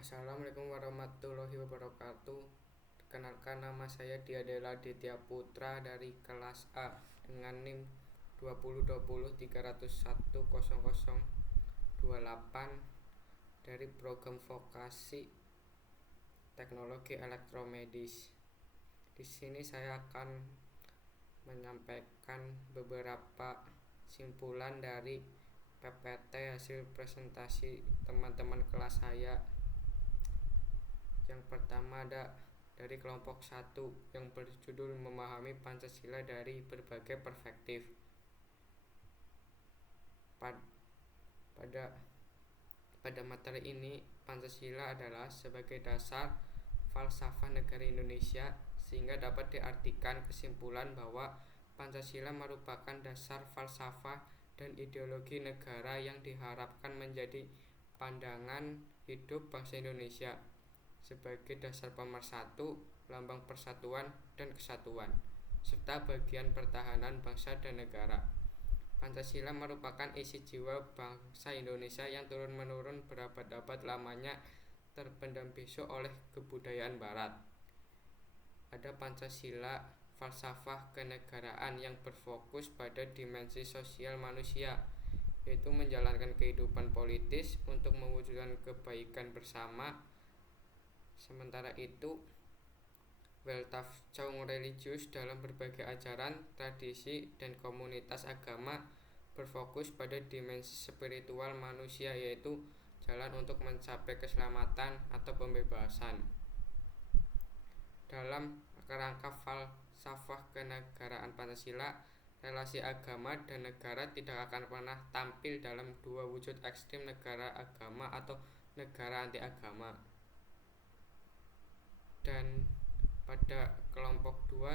Assalamualaikum warahmatullahi wabarakatuh. Kenalkan, nama saya Diadela Ditya Putra dari kelas A dengan NIM 202030010028 dari program vokasi teknologi elektromedis. Di sini saya akan menyampaikan beberapa simpulan dari PPT hasil presentasi teman-teman kelas saya. Yang pertama ada dari kelompok 1 yang berjudul memahami Pancasila dari berbagai perspektif. Pada materi ini, Pancasila adalah sebagai dasar falsafah negara Indonesia, sehingga dapat diartikan kesimpulan bahwa Pancasila merupakan dasar falsafah dan ideologi negara yang diharapkan menjadi pandangan hidup bangsa Indonesia sebagai dasar pemersatu, lambang persatuan dan kesatuan, serta bagian pertahanan bangsa dan negara. Pancasila merupakan isi jiwa bangsa Indonesia yang turun-menurun berabad-abad lamanya terpendam bisu oleh kebudayaan Barat. Ada Pancasila, falsafah kenegaraan yang berfokus pada dimensi sosial manusia, yaitu menjalankan kehidupan politis untuk mewujudkan kebaikan bersama. Sementara itu, Weltanschauung religius dalam berbagai ajaran, tradisi, dan komunitas agama berfokus pada dimensi spiritual manusia, yaitu jalan untuk mencapai keselamatan atau pembebasan. Dalam kerangka falsafah kenegaraan Pancasila, relasi agama dan negara tidak akan pernah tampil dalam dua wujud ekstrim, negara agama atau negara anti agama. Dan pada kelompok 2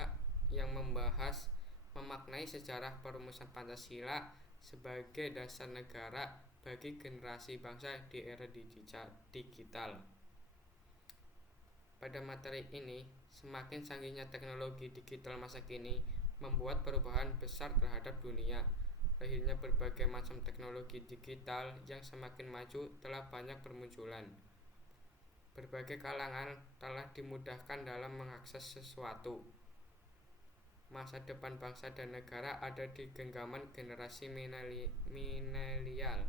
yang membahas memaknai sejarah perumusan Pancasila sebagai dasar negara bagi generasi bangsa di era digital. Pada materi ini, semakin canggihnya teknologi digital masa kini membuat perubahan besar terhadap dunia. Lahirnya berbagai macam teknologi digital yang semakin maju telah banyak bermunculan. Berbagai kalangan telah dimudahkan dalam mengakses sesuatu. Masa depan bangsa dan negara ada di genggaman generasi milenial.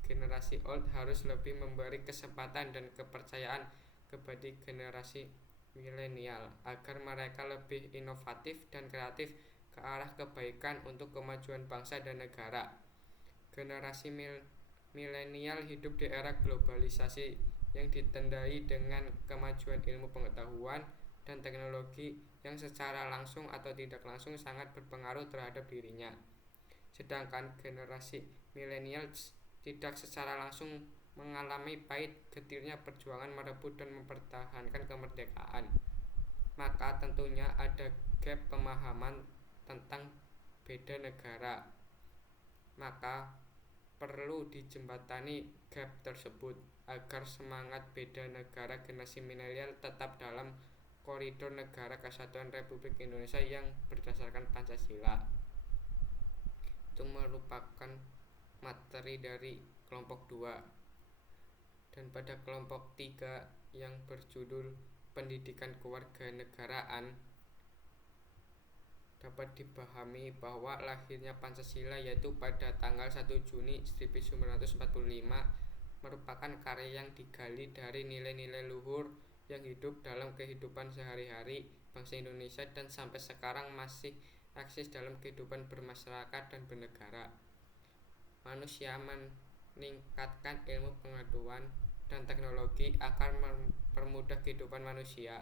Generasi old harus lebih memberi kesempatan dan kepercayaan kepada generasi milenial agar mereka lebih inovatif dan kreatif ke arah kebaikan untuk kemajuan bangsa dan negara. Generasi milenial hidup di era globalisasi yang ditandai dengan kemajuan ilmu pengetahuan dan teknologi yang secara langsung atau tidak langsung sangat berpengaruh terhadap dirinya. Sedangkan generasi milenial tidak secara langsung mengalami pahit getirnya perjuangan merebut dan mempertahankan kemerdekaan. Maka tentunya ada gap pemahaman tentang beda negara. Maka perlu dijembatani gap tersebut agar semangat beda negara generasi milenial tetap dalam koridor negara kesatuan Republik Indonesia yang berdasarkan Pancasila. Itu merupakan materi dari kelompok 2. Dan pada kelompok 3 yang berjudul pendidikan kewarganegaraan, dapat dipahami bahwa lahirnya Pancasila yaitu pada tanggal 1 Juni 1945 merupakan karya yang digali dari nilai-nilai luhur yang hidup dalam kehidupan sehari-hari bangsa Indonesia dan sampai sekarang masih eksis dalam kehidupan bermasyarakat dan bernegara. Manusia meningkatkan ilmu pengetahuan dan teknologi akan mempermudah kehidupan manusia.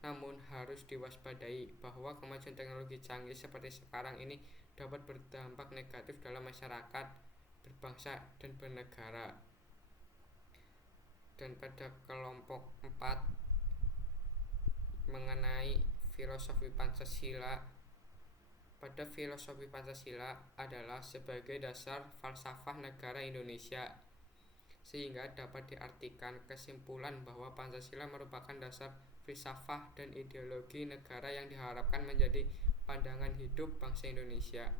Namun harus diwaspadai bahwa kemajuan teknologi canggih seperti sekarang ini dapat berdampak negatif dalam masyarakat, berbangsa, dan bernegara. Dan pada kelompok 4 mengenai filosofi Pancasila. Pada filosofi Pancasila adalah sebagai dasar falsafah negara Indonesia, sehingga dapat diartikan kesimpulan bahwa Pancasila merupakan dasar filsafah dan ideologi negara yang diharapkan menjadi pandangan hidup bangsa Indonesia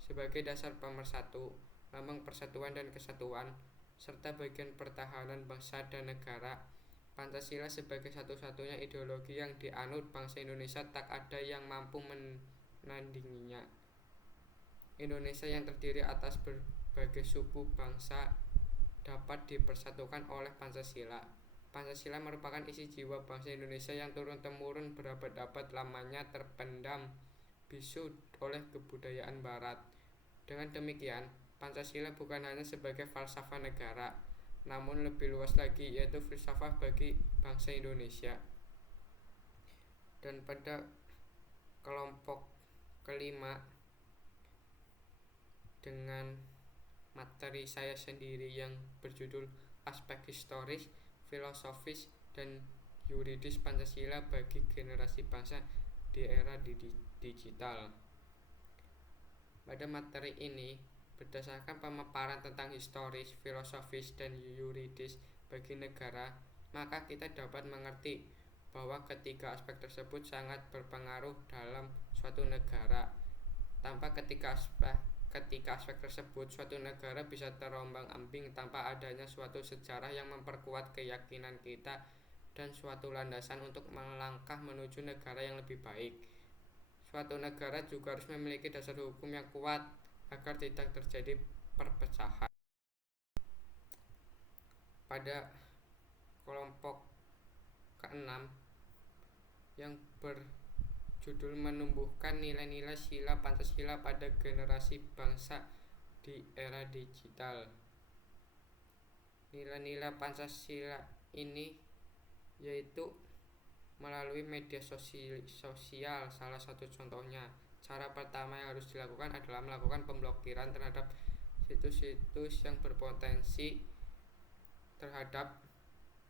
sebagai dasar pemersatu, lambang persatuan dan kesatuan, serta bagian pertahanan bangsa dan negara. Pancasila sebagai satu-satunya ideologi yang dianut bangsa Indonesia, tak ada yang mampu menandinginya. Indonesia yang terdiri atas berbagai suku bangsa dapat dipersatukan oleh Pancasila. Pancasila merupakan isi jiwa bangsa Indonesia yang turun-temurun berabad-abad lamanya terpendam bisu oleh kebudayaan Barat. Dengan demikian, Pancasila bukan hanya sebagai falsafah negara, namun lebih luas lagi, yaitu filsafat bagi bangsa Indonesia. Dan pada kelompok kelima, dengan materi saya sendiri yang berjudul Aspek Historis, Filosofis, dan Yuridis Pancasila bagi Generasi Bangsa di Era Digital. Pada materi ini, berdasarkan pemaparan tentang historis, filosofis, dan yuridis bagi negara, maka kita dapat mengerti bahwa ketiga aspek tersebut sangat berpengaruh dalam suatu negara. Tanpa ketiga aspek tersebut, suatu negara bisa terombang-ambing tanpa adanya suatu sejarah yang memperkuat keyakinan kita dan suatu landasan untuk melangkah menuju negara yang lebih baik. Suatu negara juga harus memiliki dasar hukum yang kuat agar tidak terjadi perpecahan. Pada kelompok keenam yang berjudul menumbuhkan nilai-nilai sila Pancasila pada generasi bangsa di era digital. Nilai-nilai Pancasila ini yaitu melalui media sosial. Salah satu contohnya, cara pertama yang harus dilakukan adalah melakukan pemblokiran terhadap situs-situs yang berpotensi terhadap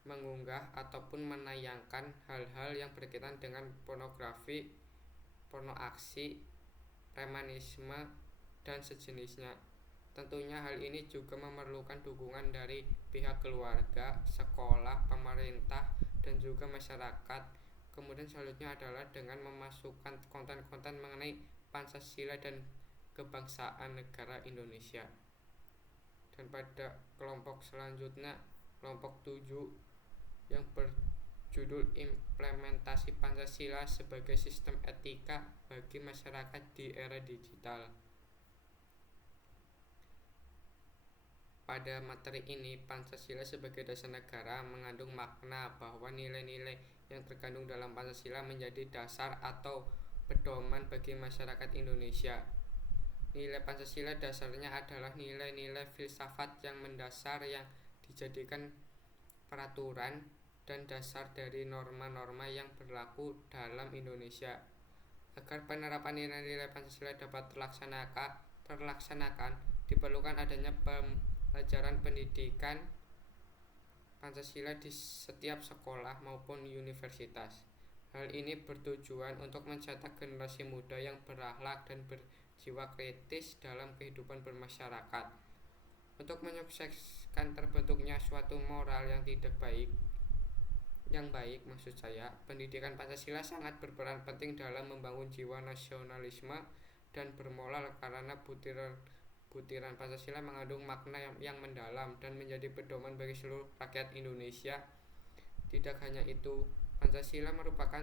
mengunggah ataupun menayangkan hal-hal yang berkaitan dengan pornografi, pornoaksi, premanisme, dan sejenisnya. Tentunya hal ini juga memerlukan dukungan dari pihak keluarga, sekolah, pemerintah, dan juga masyarakat. Kemudian selanjutnya adalah dengan memasukkan konten-konten mengenai Pancasila dan kebangsaan negara Indonesia. Dan pada kelompok selanjutnya, kelompok 7 yang berjudul implementasi Pancasila sebagai sistem etika bagi masyarakat di era digital. Pada materi ini, Pancasila sebagai dasar negara mengandung makna bahwa nilai-nilai yang terkandung dalam Pancasila menjadi dasar atau pedoman bagi masyarakat Indonesia. Nilai Pancasila dasarnya adalah nilai-nilai filsafat yang mendasar yang dijadikan peraturan dan dasar dari norma-norma yang berlaku dalam Indonesia. Agar penerapan nilai-nilai Pancasila dapat terlaksanakan, diperlukan adanya pelajaran pendidikan Pancasila di setiap sekolah maupun universitas. Hal ini bertujuan untuk mencetak generasi muda yang berakhlak dan berjiwa kritis dalam kehidupan bermasyarakat. Untuk menyukseskan terbentuknya suatu moral yang baik, pendidikan Pancasila sangat berperan penting dalam membangun jiwa nasionalisme dan bermoral, karena butiran Pancasila mengandung makna yang mendalam dan menjadi pedoman bagi seluruh rakyat Indonesia. Tidak hanya itu, Pancasila merupakan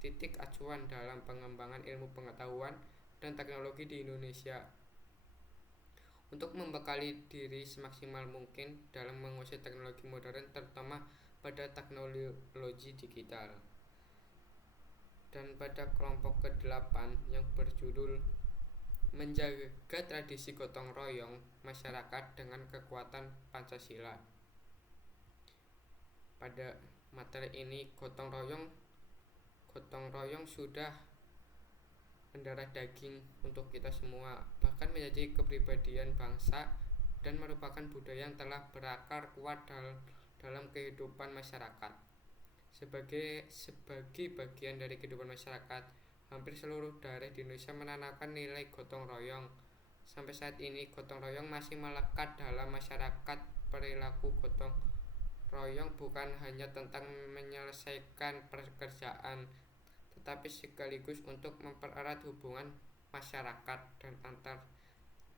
titik acuan dalam pengembangan ilmu pengetahuan dan teknologi di Indonesia untuk membekali diri semaksimal mungkin dalam menguasai teknologi modern, terutama pada teknologi digital. Dan pada kelompok ke-8 yang berjudul menjaga tradisi gotong royong masyarakat dengan kekuatan Pancasila. Pada materi ini, gotong royong sudah mendarah daging untuk kita semua, bahkan menjadi kepribadian bangsa dan merupakan budaya yang telah berakar kuat dalam kehidupan masyarakat. Sebagai bagian dari kehidupan masyarakat, hampir seluruh daerah di Indonesia menanamkan nilai gotong royong. Sampai saat ini, gotong royong masih melekat dalam masyarakat. Perilaku gotong royong bukan hanya tentang menyelesaikan pekerjaan, tetapi sekaligus untuk mempererat hubungan masyarakat dan antar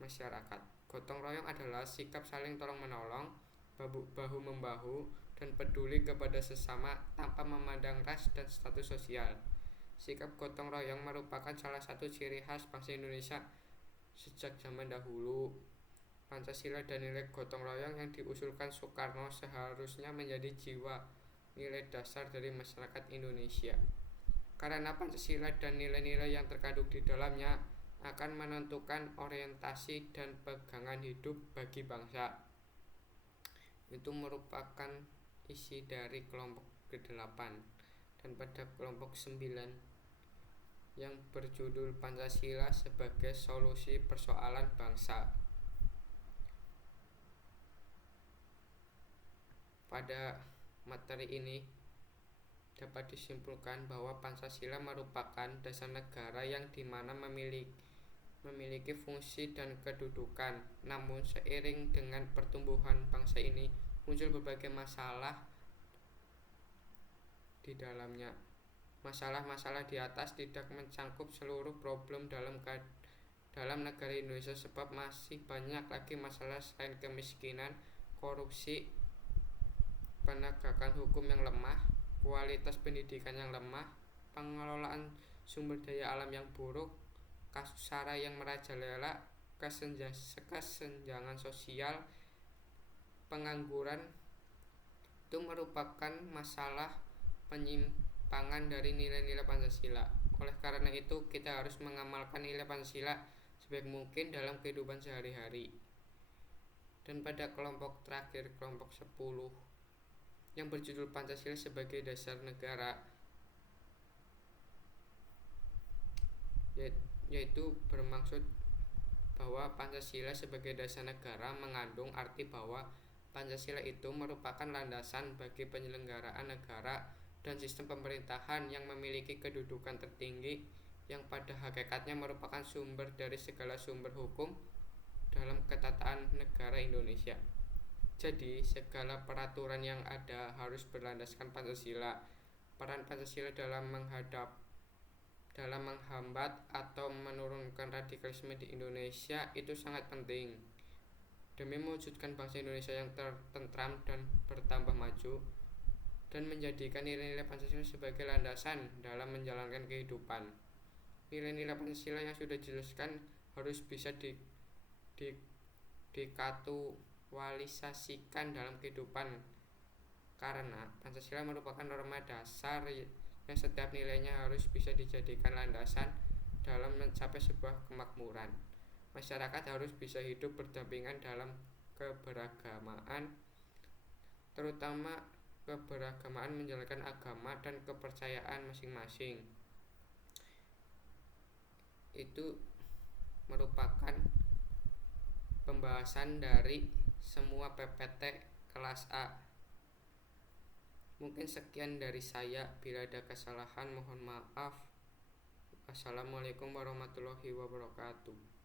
masyarakat. Gotong royong adalah sikap saling tolong-menolong bahu-membahu, dan peduli kepada sesama tanpa memandang ras dan status sosial. Sikap gotong royong merupakan salah satu ciri khas bangsa Indonesia sejak zaman dahulu. Pancasila dan nilai gotong royong yang diusulkan Soekarno seharusnya menjadi jiwa nilai dasar dari masyarakat Indonesia. Karena Pancasila dan nilai-nilai yang terkandung di dalamnya akan menentukan orientasi dan pegangan hidup bagi bangsa. Itu merupakan isi dari kelompok ke-8, dan pada kelompok 9 yang berjudul Pancasila sebagai solusi persoalan bangsa. Pada materi ini dapat disimpulkan bahwa Pancasila merupakan dasar negara yang dimana memiliki fungsi dan kedudukan. Namun seiring dengan pertumbuhan bangsa ini muncul berbagai masalah di dalamnya. Masalah-masalah di atas tidak mencangkup seluruh problem dalam negara Indonesia, sebab masih banyak lagi masalah selain kemiskinan, korupsi, penegakan hukum yang lemah, kualitas pendidikan yang lemah, pengelolaan sumber daya alam yang buruk, kasus SARA yang merajalela, kesenjangan sosial, pengangguran. Itu merupakan masalah penyimpangan dari nilai-nilai Pancasila. Oleh karena itu, kita harus mengamalkan nilai Pancasila sebaik mungkin dalam kehidupan sehari-hari. Dan pada kelompok terakhir, kelompok 10 yang berjudul Pancasila sebagai dasar negara, yaitu bermaksud bahwa Pancasila sebagai dasar negara mengandung arti bahwa Pancasila itu merupakan landasan bagi penyelenggaraan negara dan sistem pemerintahan yang memiliki kedudukan tertinggi, yang pada hakikatnya merupakan sumber dari segala sumber hukum dalam ketatanan negara Indonesia. Jadi, segala peraturan yang ada harus berlandaskan Pancasila. Peran Pancasila dalam menghambat atau menurunkan radikalisme di Indonesia itu sangat penting. Demi mewujudkan bangsa Indonesia yang tertentram dan bertambah maju, dan menjadikan nilai-nilai Pancasila sebagai landasan dalam menjalankan kehidupan. Nilai-nilai Pancasila yang sudah dijelaskan harus bisa dikatualisasikan dalam kehidupan, karena Pancasila merupakan norma dasar yang setiap nilainya harus bisa dijadikan landasan dalam mencapai sebuah kemakmuran. Masyarakat harus bisa hidup berdampingan dalam keberagamaan, terutama keberagamaan menjalankan agama dan kepercayaan masing-masing. Itu merupakan pembahasan dari semua PPT kelas A. Mungkin sekian dari saya. Bila ada kesalahan mohon maaf. Wassalamualaikum warahmatullahi wabarakatuh.